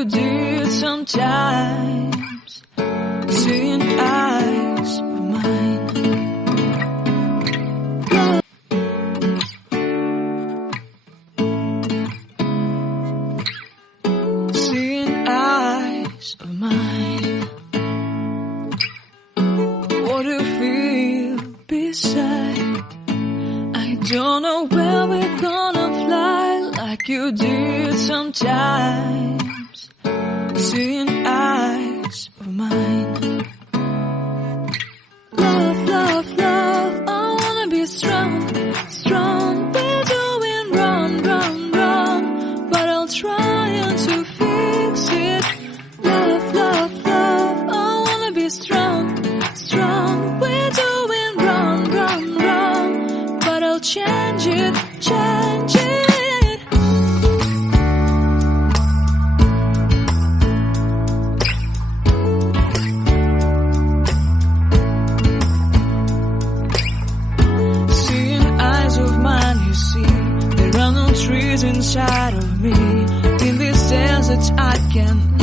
you did sometimes. Seeing eyes of mine. Seeing eyes of mine. What do you feel beside? I don't know where we're gonna fly like you did sometimes. Seeing eyes of mine. Love, love, love, I wanna be strong, strong. We're doing wrong, wrong, wrong, but I'll try to fix it. Love, love, love, I wanna be strong, strong. We're doing wrong, wrong, wrong, but I'll change it, change it. Trees inside of me. In this desert I can